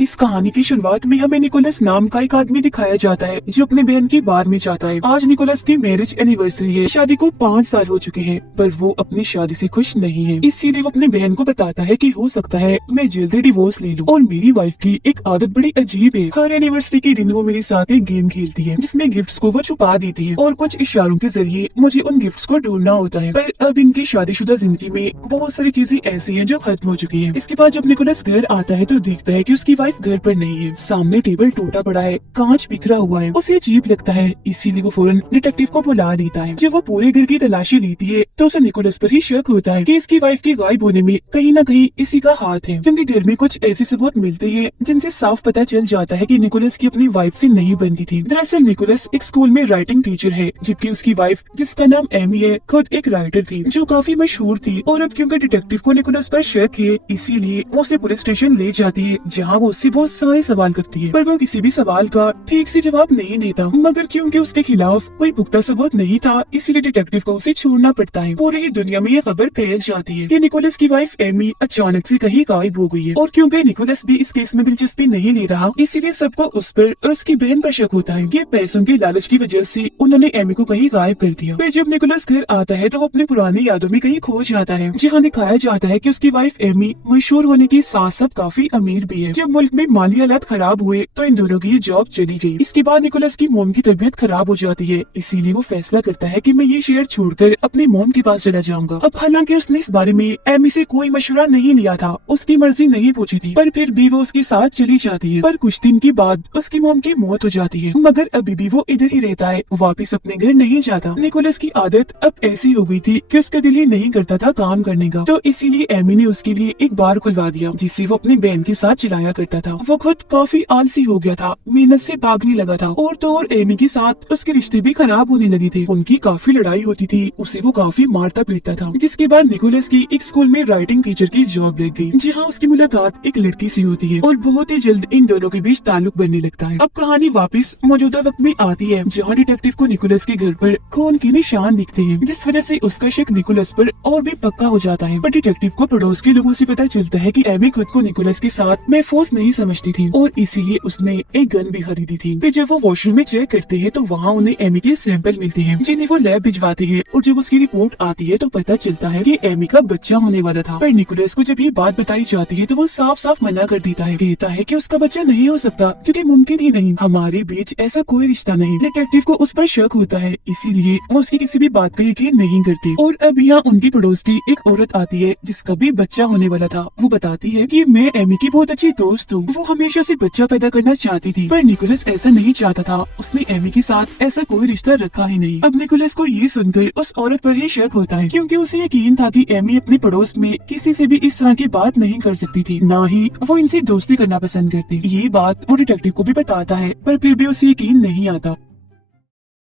इस कहानी की शुरुआत में हमें निकोलस नाम का एक आदमी दिखाया जाता है जो अपनी बहन की बार में जाता है। आज निकोलस की मैरिज एनिवर्सरी है। शादी को 5 साल हो चुके हैं, पर वो अपनी शादी से खुश नहीं है। इसीलिए वो अपनी बहन को बताता है कि हो सकता है मैं जल्दी डिवोर्स ले लूं। और मेरी वाइफ की एक आदत बड़ी अजीब है। हर एनिवर्सरी के दिन वो मेरे साथ एक गेम खेलती है जिसमें गिफ्ट्स को वो छुपा देती है और कुछ इशारों के जरिए मुझे उन गिफ्ट्स को ढूंढना होता है। पर अब इनकी शादीशुदा जिंदगी में बहुत सारी चीजें ऐसी हैं जो खत्म हो चुकी है। इसके बाद जब निकोलस घर आता है तो देखता है कि उसकी वाइफ घर पर नहीं है। सामने टेबल टूटा पड़ा है, कांच बिखरा हुआ है। उसे अजीब लगता है, इसीलिए वो फौरन डिटेक्टिव को बुला देता है। जब वो पूरे घर की तलाशी लेती है तो उसे निकोलस पर ही शक होता है कि इसकी वाइफ के गायब होने में कहीं न कहीं इसी का हाथ है, क्योंकि घर में कुछ ऐसे सबूत मिलते हैं जिनसे साफ पता चल जाता है कि निकोलस की अपनी वाइफ से नहीं बनती थी। दरअसल निकोलस एक स्कूल में राइटिंग टीचर है, जबकि उसकी वाइफ जिसका नाम एमी है खुद एक राइटर थी जो काफी मशहूर थी। और अब क्योंकि डिटेक्टिव को निकोलस पर शक है, इसीलिए वो उसे पुलिस स्टेशन ले जाती है जहाँ वो उससे बहुत सारे सवाल करती है, पर वो किसी भी सवाल का ठीक से जवाब नहीं देता। मगर क्योंकि उसके खिलाफ कोई पुख्ता सबूत नहीं था, इसीलिए डिटेक्टिव को उसे छोड़ना पड़ता है। पूरी दुनिया में ये खबर फैल जाती है कि निकोलस की वाइफ एमी अचानक से कहीं गायब हो गई है। और क्योंकि निकोलस भी इस केस में दिलचस्पी नहीं ले रहा, इसीलिए सबको उस पर और उसकी बहन पर शक होता है कि पैसों के लालच की वजह से उन्होंने एमी को कहीं गायब कर दिया। फिर जब निकोलस घर आता है तो वो अपनी पुरानी यादों में कहीं खो जाता है, जहाँ दिखाया जाता है कि उसकी वाइफ एमी मशहूर होने के साथ साथ काफी अमीर भी है। जब मुल्क में माली हालात खराब हुए तो इन दोनों की जॉब चली गई। इसके बाद निकोलस की मोम की तबीयत खराब हो जाती है, इसीलिए वो फैसला करता है कि मैं ये शहर छोड़कर अपनी मोम के पास चला जाऊंगा। अब हालांकि उसने इस बारे में एमी से कोई मशवरा नहीं लिया था, उसकी मर्जी नहीं पूछी थी, पर फिर भी वो उसके साथ चली जाती है। पर कुछ दिन के बाद उसकी मोम की मौत हो जाती है, मगर अभी भी वो इधर ही रहता है, वापिस अपने घर नहीं जाता। निकोलस की आदत अब ऐसी हो गई थी कि उसका दिल ही नहीं करता था काम करने का, तो इसीलिए एमी ने उसके लिए एक बार खुलवा दिया जिसे वो अपनी बहन के साथ चलाया करता था। वो खुद काफी आलसी हो गया था, मेहनत से भागने लगा था और तो और एमी के साथ उसके रिश्ते भी खराब होने लगे थे। उनकी काफी लड़ाई होती थी, उसे वो काफी मारता पीटता था। जिसके बाद निकोलस की एक स्कूल में राइटिंग टीचर की जॉब लग गई, जहाँ उसकी मुलाकात एक लड़की से होती है और बहुत ही जल्द इन दोनों के बीच ताल्लुक बनने लगता है। अब कहानी वापस मौजूदा वक्त में आती है, जहाँ डिटेक्टिव को निकोलस के घर पर खून के निशान दिखते हैं, जिस वजह से उसका शक निकोलस पर और भी पक्का हो जाता है। पर डिटेक्टिव को पड़ोस के लोगों से पता चलता है कि एमी खुद को निकोलस के साथ महफूज नहीं समझती थी और इसीलिए उसने एक गन भी खरीदी थी। फिर जब वो वॉशरूम में चेक करते हैं तो वहाँ उन्हें एमी के सैंपल मिलते हैं, जिन्हें वो लैब भिजवाते हैं। और जब उसकी रिपोर्ट आती है तो पता चलता है कि एमी का बच्चा होने वाला था। पर निकोलस को जब ये बात बताई जाती है तो वो साफ साफ मना कर देता है, कहता है कि उसका बच्चा नहीं हो सकता क्योंकि मुमकिन ही नहीं, हमारे बीच ऐसा कोई रिश्ता नहीं। डिटेक्टिव को उस पर शक होता है, इसीलिए वो उसकी किसी भी बात का यकीन नहीं करती। और अब यहाँ उनकी पड़ोस की एक औरत आती है जिसका भी बच्चा होने वाला था। वो बताती है कि मैं एमी की बहुत अच्छी दोस्त हूँ, वो हमेशा से बच्चा पैदा करना चाहती थी, पर निकोलस ऐसा नहीं चाहता था। उसने एमी के साथ ऐसा कोई रिश्ता रखा ही नहीं। अब निकोलस को ये सुनकर उस औरत पर ही शक होता है, क्योंकि उसे यकीन था कि एमी अपने पड़ोस में किसी से भी इस तरह की बात नहीं कर सकती थी, ना ही वो इनसे दोस्ती करना पसंद करती। ये बात वो डिटेक्टिव को भी बताता है, पर फिर भी उसे यकीन नहीं आता।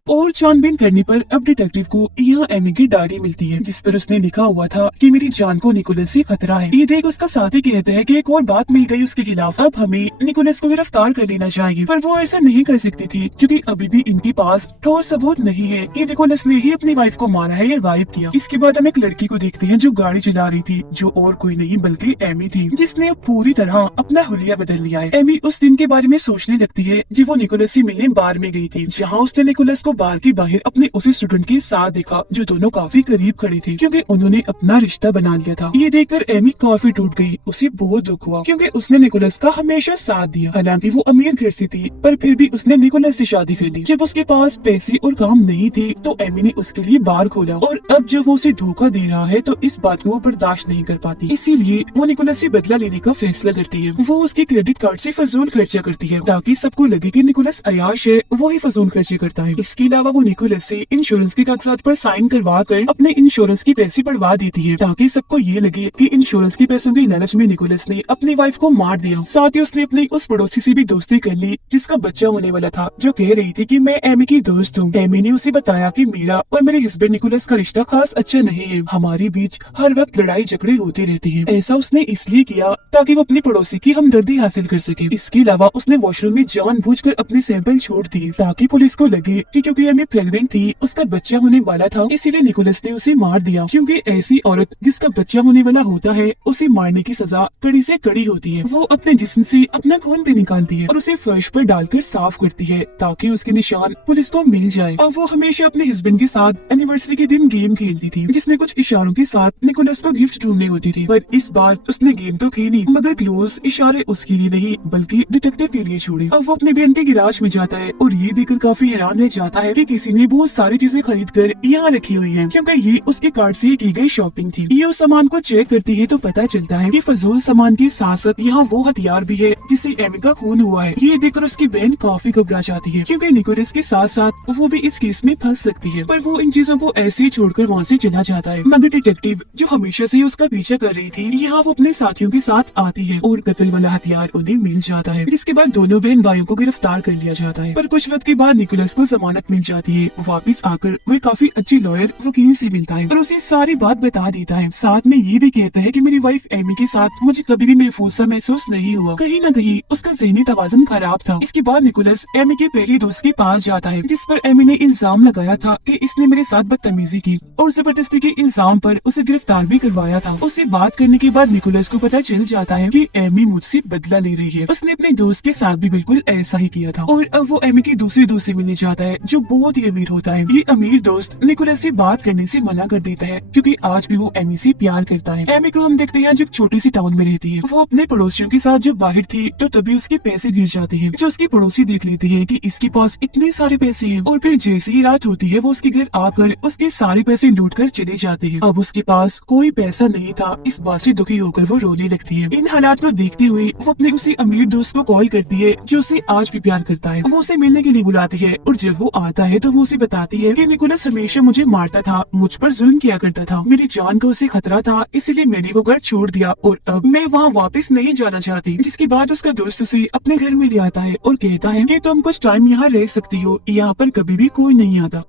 और छानबीन करने पर अब डिटेक्टिव को यहाँ एमी की डायरी मिलती है, जिस पर उसने लिखा हुआ था कि मेरी जान को निकोलस से खतरा है। ये देख उसका साथी कहते हैं कि एक और बात मिल गई उसके खिलाफ, अब हमें निकोलस को गिरफ्तार कर लेना चाहिए। पर वो ऐसा नहीं कर सकती थी, क्योंकि अभी भी इनके पास ठोस सबूत नहीं है कि निकोलस ने ही अपनी वाइफ को मारा है या गायब किया। इसके बाद हम एक लड़की को देखते हैं जो गाड़ी चला रही थी, जो और कोई नहीं बल्कि एमी थी, जिसने अब पूरी तरह अपना हुलिया बदल लिया है। एमी उस दिन के बारे में सोचने लगती है जब वो निकोलस से मिलने बार में गई थी, जहाँ उसने निकोलस को बार के बाहर अपने उसी स्टूडेंट के साथ देखा जो दोनों काफी करीब खड़े थे, क्योंकि उन्होंने अपना रिश्ता बना लिया था। ये देखकर एमी काफी टूट गई, उसे बहुत दुख हुआ क्योंकि उसने निकोलस का हमेशा साथ दिया। हालांकि वो अमीर घर से थी, पर फिर भी उसने निकोलस से शादी कर ली। जब उसके पास पैसे और काम नहीं थे तो एमी ने उसके लिए बार खोला, और अब जब वो उसे धोखा दे रहा है तो इस बात को वो बर्दाश्त नहीं कर पाती, इसीलिए वो निकोलस से बदला लेने का फैसला करती है। वो उसके क्रेडिट कार्ड से फजूल खर्चा करती है ताकि सबको लगे कि निकोलस अयाश है, वो ही फजूल खर्चे करता है। इसके अलावा वो निकोलस से इंश्योरेंस के कागजात पर साइन करवा कर अपने इंश्योरेंस के पैसे बढ़वा देती है, ताकि सबको ये लगे कि इंश्योरेंस के पैसों के लालच में निकोलस ने अपनी वाइफ को मार दिया। साथ ही उसने अपनी उस पड़ोसी से भी दोस्ती कर ली जिसका बच्चा होने वाला था, जो कह रही थी कि मैं एमी की दोस्त हूँ। एमी ने उसे बताया कि मेरा और मेरे हस्बैंड निकोलस का रिश्ता खास अच्छा नहीं है, हमारे बीच हर वक्त लड़ाई झगड़े होते रहते हैं। ऐसा उसने इसलिए किया ताकि वो अपनी पड़ोसी की हमदर्दी हासिल कर सके। इसके अलावा उसने वॉशरूम में जानबूझकर अपने सैंपल छोड़ दिए ताकि पुलिस को लगे कि क्योंकि एमी प्रेग्नेंट थी, उसका बच्चा होने वाला था, इसीलिए निकोलस ने उसे मार दिया, क्योंकि ऐसी औरत जिसका बच्चा होने वाला होता है उसे मारने की सजा कड़ी से कड़ी होती है। वो अपने जिस्म से अपना खून भी निकालती है और उसे फर्श पर डालकर साफ करती है ताकि उसके निशान पुलिस को मिल जाए। और वो हमेशा अपने हस्बैंड के साथ एनिवर्सरी के दिन गेम खेलती थी, जिसमें कुछ इशारों के साथ निकोलस को गिफ्ट ढूंढने होती थी। पर इस बार उसने गेम तो खेली, मगर क्लोज इशारे उसके लिए नहीं बल्कि डिटेक्टिव के लिए छोड़े। अब वो अपने बहन के गिराज में जाता है और ये देखकर काफी हैरान रह जाता है कि किसी ने बहुत सारी चीजें खरीद कर यहाँ रखी हुई है, क्योंकि ये उसके कार्ड से की गई शॉपिंग थी। ये उस सामान को चेक करती है तो पता चलता है कि फजूल सामान के साथ साथ यहाँ वो हथियार भी है जिससे एमी का खून हुआ है। ये देखकर उसकी बहन काफी घबरा जाती है, क्योंकि निकोलस के साथ साथ वो भी इस केस में फंस सकती है। पर वो इन चीजों को ऐसे ही छोड़कर वहाँ से चला जाता है। मगर डिटेक्टिव जो हमेशा से उसका पीछा कर रही थी, यहाँ वो अपने साथियों के साथ आती है और कत्ल वाला हथियार उन्हें मिल जाता है, जिसके बाद दोनों बहन भाइयों को गिरफ्तार कर लिया जाता है। पर कुछ वक्त के बाद निकोलस को जमानत मिल जाती है। वापिस आकर वो काफी अच्छी लॉयर वकील से मिलता है और उसे सारी बात बता देता है। साथ में ये भी कहता है कि मेरी वाइफ एमी के साथ मुझे कभी भी महफूज सा महसूस नहीं हुआ, कहीं न कहीं उसका ज़हनी तवाज़ुन खराब था। इसके बाद निकोलस एमी के पहले दोस्त के पास जाता है, जिस पर एमी ने इल्जाम लगाया था कि इसने मेरे साथ बदतमीजी की और जबरदस्ती के इल्जाम पर उसे गिरफ्तार भी करवाया था। उससे बात करने के बाद निकोलस को पता चल जाता है कि एमी मुझसे बदला ले रही है। उसने अपने दोस्त के साथ भी बिल्कुल ऐसा ही किया था और अब वो एमी के दूसरे दोस्त से मिलने जाता है जो बहुत ही अमीर होता है। ये अमीर दोस्त निकोलस से बात करने से मना कर देता है, क्योंकि आज भी वो एमी से प्यार करता है। एमी को हम देखते हैं जब छोटी सी टाउन में रहती है। वो अपने पड़ोसियों के साथ जब बाहर थी तो तभी उसके पैसे गिर जाते हैं। जो उसके पड़ोसी देख लेते हैं कि इसके पास इतने सारे पैसे हैं और फिर जैसे ही रात होती है वो उसके घर आकर उसके सारे पैसे लूट कर चले जाते हैं। अब उसके पास कोई पैसा नहीं था। इस बात से दुखी होकर वो रोने लगती है। इन हालात को देखते हुए वो अपने उसी अमीर दोस्त को कॉल करती है जो उसे आज भी प्यार करता है। वो उसे मिलने के लिए बुलाती है और जब वो आता है तो वो उसे बताती है कि निकोलस हमेशा मुझे मारता था, मुझ पर जुल्म किया करता था, मेरी जान का उसे खतरा था, इसीलिए मैंने वो घर छोड़ दिया और अब मैं वहाँ वापस नहीं जाना चाहती। जिसके बाद उसका दोस्त उसे अपने घर में ले आता है और कहता है कि तुम कुछ टाइम यहाँ रह सकती हो, यहाँ पर कभी भी कोई नहीं आता।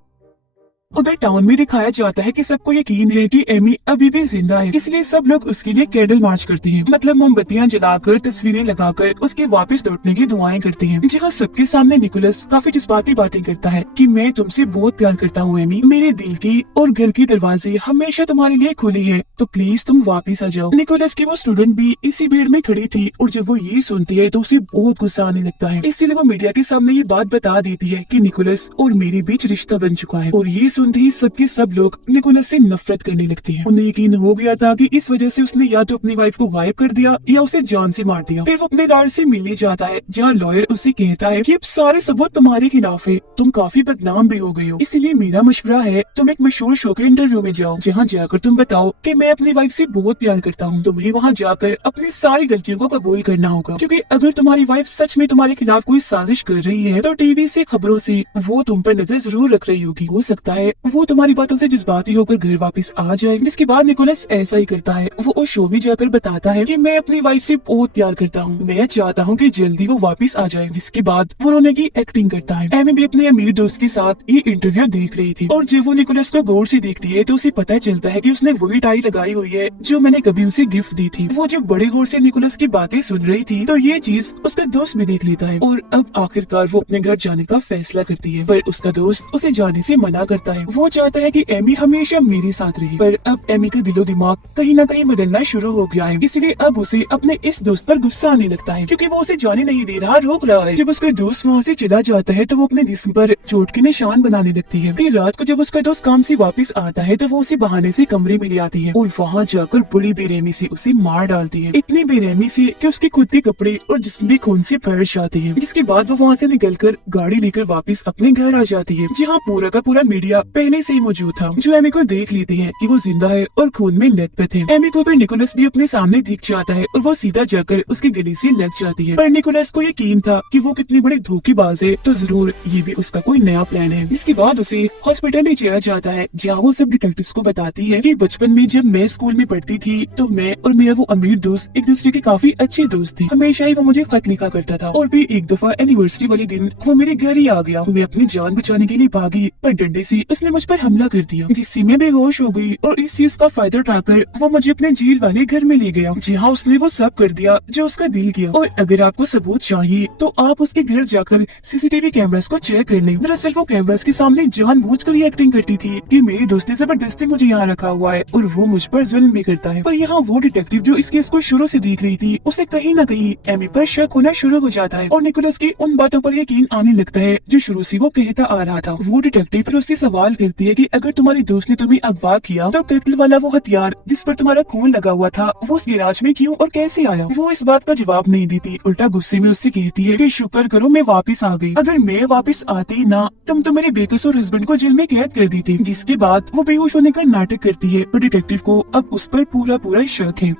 उधर टाउन में दिखाया जाता है कि सबको यकीन है कि एमी अभी भी जिंदा है, इसलिए सब लोग उसके लिए कैंडल मार्च करते हैं, मतलब मोमबत्तियां जलाकर तस्वीरें लगाकर उसके वापस लौटने की दुआएं करते हैं। जहाँ सबके सामने निकोलस काफी जज्बाती बातें करता है कि मैं तुमसे बहुत प्यार करता हूँ एमी, मेरे दिल की और घर के दरवाजे हमेशा तुम्हारे लिए खुले हैं, तो प्लीज तुम वापिस आ जाओ। निकोलस की वो स्टूडेंट भी इसी भीड़ में खड़ी थी और जब वो ये सुनती है तो उसे बहुत गुस्सा आने लगता है, इसलिए वो मीडिया के सामने ये बात बता देती है कि निकोलस और मेरे बीच रिश्ता बन चुका है। और ये सुनते ही सबके सब लोग निकोलस से नफरत करने लगते हैं। उन्हें यकीन हो गया था कि इस वजह से उसने या तो अपनी वाइफ को गायब कर दिया या उसे जान से मार दिया। फिर वो अपने लॉयर से मिलने जाता है, जहाँ लॉयर उसे कहता है कि अब सारे सबूत तुम्हारे खिलाफ है, तुम काफी बदनाम भी हो गई हो, इसीलिए मेरा मशवरा है तुम एक मशहूर शो के इंटरव्यू में जाओ, जहाँ जाकर तुम बताओ कि मैं अपनी वाइफ से बहुत प्यार करता हूँ। तुम्हें वहाँ जाकर अपनी सारी गलतियों को कबूल करना होगा, क्योंकि अगर तुम्हारी वाइफ सच में तुम्हारे खिलाफ कोई साजिश कर रही है तो टीवी से खबरों से वो तुम पर नजर जरूर रख रही होगी। हो सकता है वो तुम्हारी बातों से जज्बाती होकर घर वापस आ जाए। जिसके बाद निकोलस ऐसा ही करता है। वो उस शो में जाकर बताता है कि मैं अपनी वाइफ से बहुत प्यार करता हूँ, मैं चाहता हूँ कि जल्दी वो वापस आ जाए। जिसके बाद वो रोने की एक्टिंग करता है। एमी भी अपने अमीर दोस्त के साथ ये इंटरव्यू देख रही थी और जब वो निकोलस को गौर से देखती है तो उसे पता चलता है कि उसने वही टाई लगाई हुई है जो मैंने कभी उसे गिफ्ट दी थी। वो जब बड़े गौर से निकोलस की बातें सुन रही थी तो ये चीज उसका दोस्त भी देख लेता है और अब आखिरकार वो अपने घर जाने का फैसला करती है, पर उसका दोस्त उसे जाने से मना करता है। वो चाहता है कि एमी हमेशा मेरे साथ रही, पर अब एमी का दिलो दिमाग कहीं न कहीं बदलना शुरू हो गया है, इसलिए अब उसे अपने इस दोस्त पर गुस्सा आने लगता है, क्योंकि वो उसे जाने नहीं दे रहा, रोक रहा है। जब उसका दोस्त वहाँ से चला जाता है तो वो अपने जिस्म पर चोट के निशान बनाने लगती है। फिर रात को जब उसका दोस्त काम से वापस आता है तो वो उसे बहाने से कमरे में ले आती है और वहाँ जाकर बड़ी बेरहमी से उसे मार डालती है, इतनी बेरहमी से कि उसके खुद के कपड़े और जिस्म भी खून से भर जाते हैं। जिसके बाद वो वहाँ से निकलकर गाड़ी लेकर वापस अपने घर आ जाती है, जहाँ पूरा का पूरा मीडिया पहले से ही मौजूद था, जो एमी को देख लेते हैं कि वो जिंदा है और खून में लथपथ है। एमी को फिर निकोलस भी अपने सामने दिख जाता है और वो सीधा जाकर उसके गले से लग जाती है, पर निकोलस को यकीन था कि वो कितनी बड़ी धोखेबाज है, तो जरूर ये भी उसका कोई नया प्लान है। इसके बाद उसे हॉस्पिटल ले जाया जाता है, जहाँ वो सब डिटेक्टिव्स को बताती है कि बचपन में जब मैं स्कूल में पढ़ती थी तो मैं और मेरा वो अमीर दोस्त एक दूसरे के काफी अच्छे दोस्त थे। हमेशा ही वो मुझे खत लिखा करता था और भी एक दफा एनिवर्सरी वाले दिन वो मेरे घर ही आ गया। मैं अपनी जान बचाने के लिए भागी, पर डंडे से उसने मुझ पर हमला कर दिया, जिससे मैं बेहोश हो गई और इस चीज का फायदा उठाकर वो मुझे अपने जेल वाले घर में ले गया, जहाँ उसने वो सब कर दिया जो उसका दिल किया। और अगर आपको सबूत चाहिए तो आप उसके घर जाकर सीसीटीवी कैमरास को चेक कर लें। दरअसल वो कैमरास के सामने जानबूझकर ही एक्टिंग करती थी कि मेरे दोस्त ने जबरदस्ती मुझे यहाँ रखा हुआ है और वो मुझ पर जुल्म भी करता है। पर यहाँ वो डिटेक्टिव जो इस केस को शुरू से देख रही थी, उसे कहीं न कहीं एमी पर शक होना शुरू हो जाता है और निकोलस की उन बातों पर यकीन आने लगता है जो शुरू से वो कहता आ रहा था। वो डिटेक्टिव फिर उससे सवाल करती है कि अगर तुम्हारी दोस्त ने तुम्हें अगवा किया तो कत्ल वाला वो हथियार जिस पर तुम्हारा खून लगा हुआ था वो उस गिराज में क्यों और कैसे आया। वो इस बात का जवाब नहीं देती, उल्टा गुस्से में उससे कहती है कि शुक्र करो मैं वापस आ गई, अगर मैं वापस आती ना तुम तो मेरे बेकसूर हस्बैंड को जेल में कैद कर दी थी। जिसके बाद वो बेहोश होने का नाटक करती है और डिटेक्टिव को अब उस पर पूरा शक है।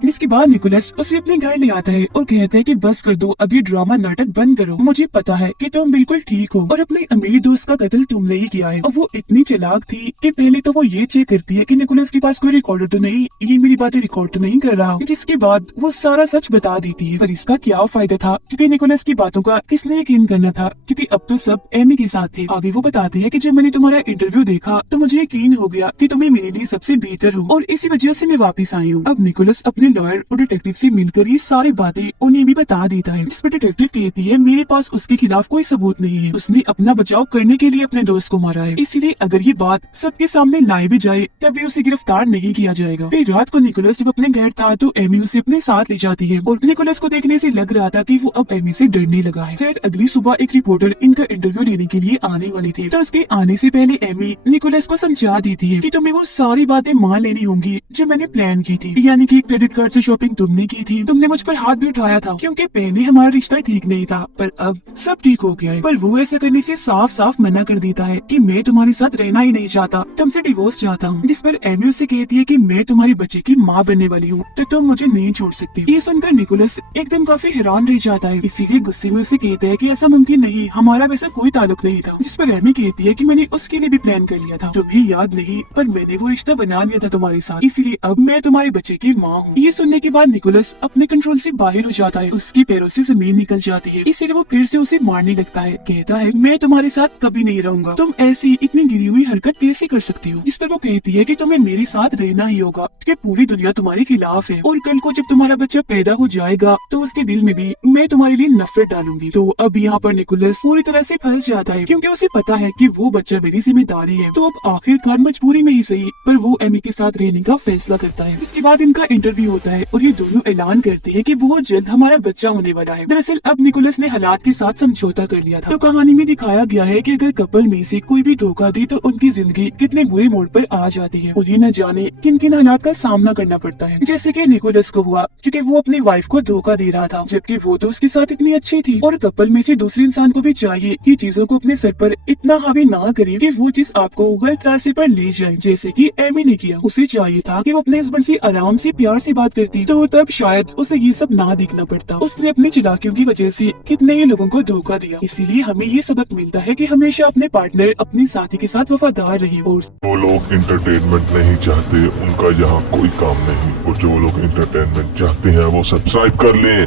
इसके बाद निकोलस उसे अपने घर ले आता है और कहता है कि बस कर दो, अब ये ड्रामा नाटक बंद करो, मुझे पता है कि तुम बिल्कुल ठीक हो और अपने अमीर दोस्त का कत्ल तुमने ही किया है। और वो इतनी चालाक थी कि पहले तो वो ये चेक करती है कि निकोलस के पास कोई रिकॉर्डर तो नहीं, ये मेरी बातें रिकॉर्ड तो नहीं कर रहा, जिसके बाद वो सारा सच बता देती है। पर इसका क्या फायदा था, क्योंकि निकोलस की बातों का किसने यकीन करना था, क्योंकि अब तो सब एमी के साथ थे। आगे वो बताते हैं कि जब मैंने तुम्हारा इंटरव्यू देखा तो मुझे यकीन हो गया कि तुम्हें मेरे लिए सबसे बेहतर हो और इसी वजह से मैं वापिस आई हूँ। अब निकोलस अपने लॉयर और डिटेक्टिव से मिलकर ये सारी बातें उन्हें भी बता देता है, जिस पर डिटेक्टिव कहती है मेरे पास उसके खिलाफ कोई सबूत नहीं है, उसने अपना बचाव करने के लिए अपने दोस्त को मारा है, इसलिए अगर ये बात सबके सामने लाई भी जाए तभी उसे गिरफ्तार नहीं किया जाएगा। फिर रात को निकोलस जब अपने घर था तो एमी उसे अपने साथ ले जाती है और निकोलस को देखने से लग रहा था कि वो अब एमी से डरने लगा है। फिर अगली सुबह एक रिपोर्टर इनका इंटरव्यू लेने के लिए आने वाली थी, तो उसके आने से पहले एमी निकोलस को समझा देती है कि तुम्हें वो सारी बातें मान लेनी होंगी जो मैंने प्लान की थी, यानी कि क्रेडिट कार्ड से शॉपिंग तुमने की थी, तुमने मुझ पर हाथ भी उठाया था क्योंकि पहले हमारा रिश्ता ठीक नहीं था, पर अब सब ठीक हो गया है। पर वो ऐसा करने से साफ साफ मना कर देता है कि मैं तुम्हारे साथ रहना ही नहीं चाहता, तुमसे डिवोर्स चाहता हूँ। जिस पर एमी उससे कहती है कि मैं तुम्हारे बच्चे की माँ बनने वाली हूँ तो तुम मुझे नहीं छोड़ सकती। ये सुनकर निकोलस एकदम काफी हैरान रह जाता है, इसीलिए गुस्से में उसे कहता है कि ऐसा मुमकिन नहीं, हमारा वैसा कोई ताल्लुक नहीं था। जिस पर एमी कहती है कि मैंने उसके लिए भी प्लान कर लिया था, तुम्हें याद नहीं, पर मैंने वो रिश्ता बना लिया था तुम्हारे साथ, इसीलिए अब मैं तुम्हारे बच्चे की माँ हूँ। ये सुनने के बाद निकोलस अपने कंट्रोल से बाहर हो जाता है, उसके पैरों से जमीन निकल जाती है, इसलिए वो फिर से उसे मारने लगता है। कहता है मैं तुम्हारे साथ कभी नहीं रहूंगा, तुम ऐसी इतनी गिरी हुई हरकत कैसे कर सकती हो। जिस पर वो कहती है कि तुम्हें मेरे साथ रहना ही होगा क्योंकि पूरी दुनिया तुम्हारे खिलाफ है और कल को जब तुम्हारा बच्चा पैदा हो जाएगा तो उसके दिल में भी मैं तुम्हारे लिए नफरत डालूंगी। तो अब यहाँ पर निकोलस पूरी तरह से फंस जाता है क्योंकि उसे पता है कि वो बच्चा मेरी जिम्मेदारी है। तो अब आखिरकार मजबूरी में ही सही पर वो एमी के साथ रहने का फैसला करता है। जिसके बाद इनका इंटरव्यू होता है और ये दोनों ऐलान करते हैं कि बहुत जल्द हमारा बच्चा होने वाला है। दरअसल अब निकोलस ने हालात के साथ समझौता कर लिया था। तो कहानी में दिखाया गया है कि अगर कपल में से कोई भी धोखा दे तो उनकी जिंदगी कितने बुरे मोड़ पर आ जाती है, उन्हें न जाने किन किन हालात का सामना करना पड़ता है। जैसे कि निकोलस को हुआ क्योंकि वो अपनी वाइफ को धोखा दे रहा था जबकि वो तो उसके साथ इतनी अच्छी थी। और कपल में से दूसरे इंसान को भी चाहिए कि चीजों को अपने सर पर इतना हावी ना करे कि वो चीज आपको गलत रास्ते पर ले जाए, जैसे कि एमी ने किया। उसे चाहिए था कि वो अपने हस्बैंड से आराम से प्यार से बात करती तो तब शायद उसे ये सब ना देखना पड़ता। उसने अपनी चालाकियों की वजह से कितने ही लोगों को धोखा दिया। इसीलिए हमें ये सबक मिलता है कि हमेशा अपने पार्टनर अपने साथी के साथ वफादार रहे। और जो लोग इंटरटेनमेंट नहीं चाहते उनका यहाँ कोई काम नहीं, और जो लोग इंटरटेनमेंट चाहते हैं वो सब्सक्राइब कर लें।